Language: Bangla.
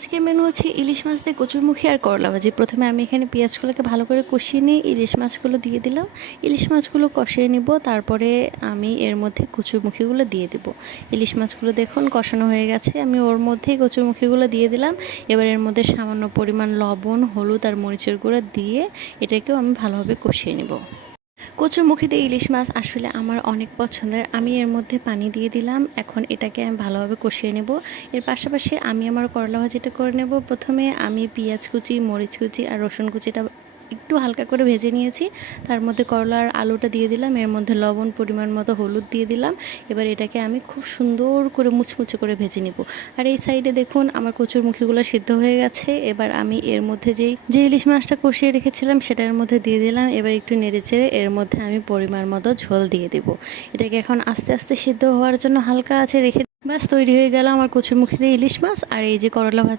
আজকের মেনু হচ্ছে ইলিশ মাছ দিয়ে কচুরমুখী আর করলা ভাজি। প্রথমে আমি এখানে পেঁয়াজগুলোকে ভালো করে কষিয়ে নিয়ে ইলিশ মাছগুলো দিয়ে দিলাম। ইলিশ মাছগুলো কষিয়ে নিব, তারপরে আমি এর মধ্যে কচুরমুখীগুলো দিয়ে দেব। ইলিশ মাছগুলো দেখুন কষানো হয়ে গেছে, আমি ওর মধ্যেই কচুরমুখীগুলো দিয়ে দিলাম। এবার এর মধ্যে সামান্য পরিমাণ লবণ, হলুদ আর মরিচের গুঁড়া দিয়ে এটাকেও আমি ভালোভাবে কষিয়ে নেব। কচুরমুখী দিয়ে ইলিশ মাছ আসলে আমার অনেক পছন্দের। আমি এর মধ্যে পানি দিয়ে দিলাম। এখন এটাকে আমি ভালোভাবে কষিয়ে নেব। এর পাশাপাশি আমি আমার করলা ভাজিটা করে নেব। প্রথমে আমি পেঁয়াজ কুচি, মরিচ কুচি আর রসুন কুচিটা একটু হালকা করে ভেজে নিয়েছি। তার মধ্যে করলার আলুটা দিয়ে দিলাম, এর মধ্যে লবণ পরিমাণ মতো, হলুদ দিয়ে দিলাম। এবার এটাকে আমি খুব সুন্দর করে মুচমুচে করে ভেজে নিব। আর এই সাইডে দেখুন আমার কচুরমুখীগুলো সিদ্ধ হয়ে গেছে। এবার আমি এর মধ্যে যে ইলিশ মাছটা কষিয়ে রেখেছিলাম সেটার মধ্যে দিয়ে দিলাম। এবার একটু নেড়েচেড়ে এর মধ্যে আমি পরিমাণ মতো ঝোল দিয়ে দেব। এটাকে এখন আস্তে আস্তে সিদ্ধ হওয়ার জন্য হালকা আছে রেখে, ব্যাস তৈরি হয়ে গেল আমার কচুরমুখী দিয়ে ইলিশ মাছ। আর এই যে করলা ভাজি।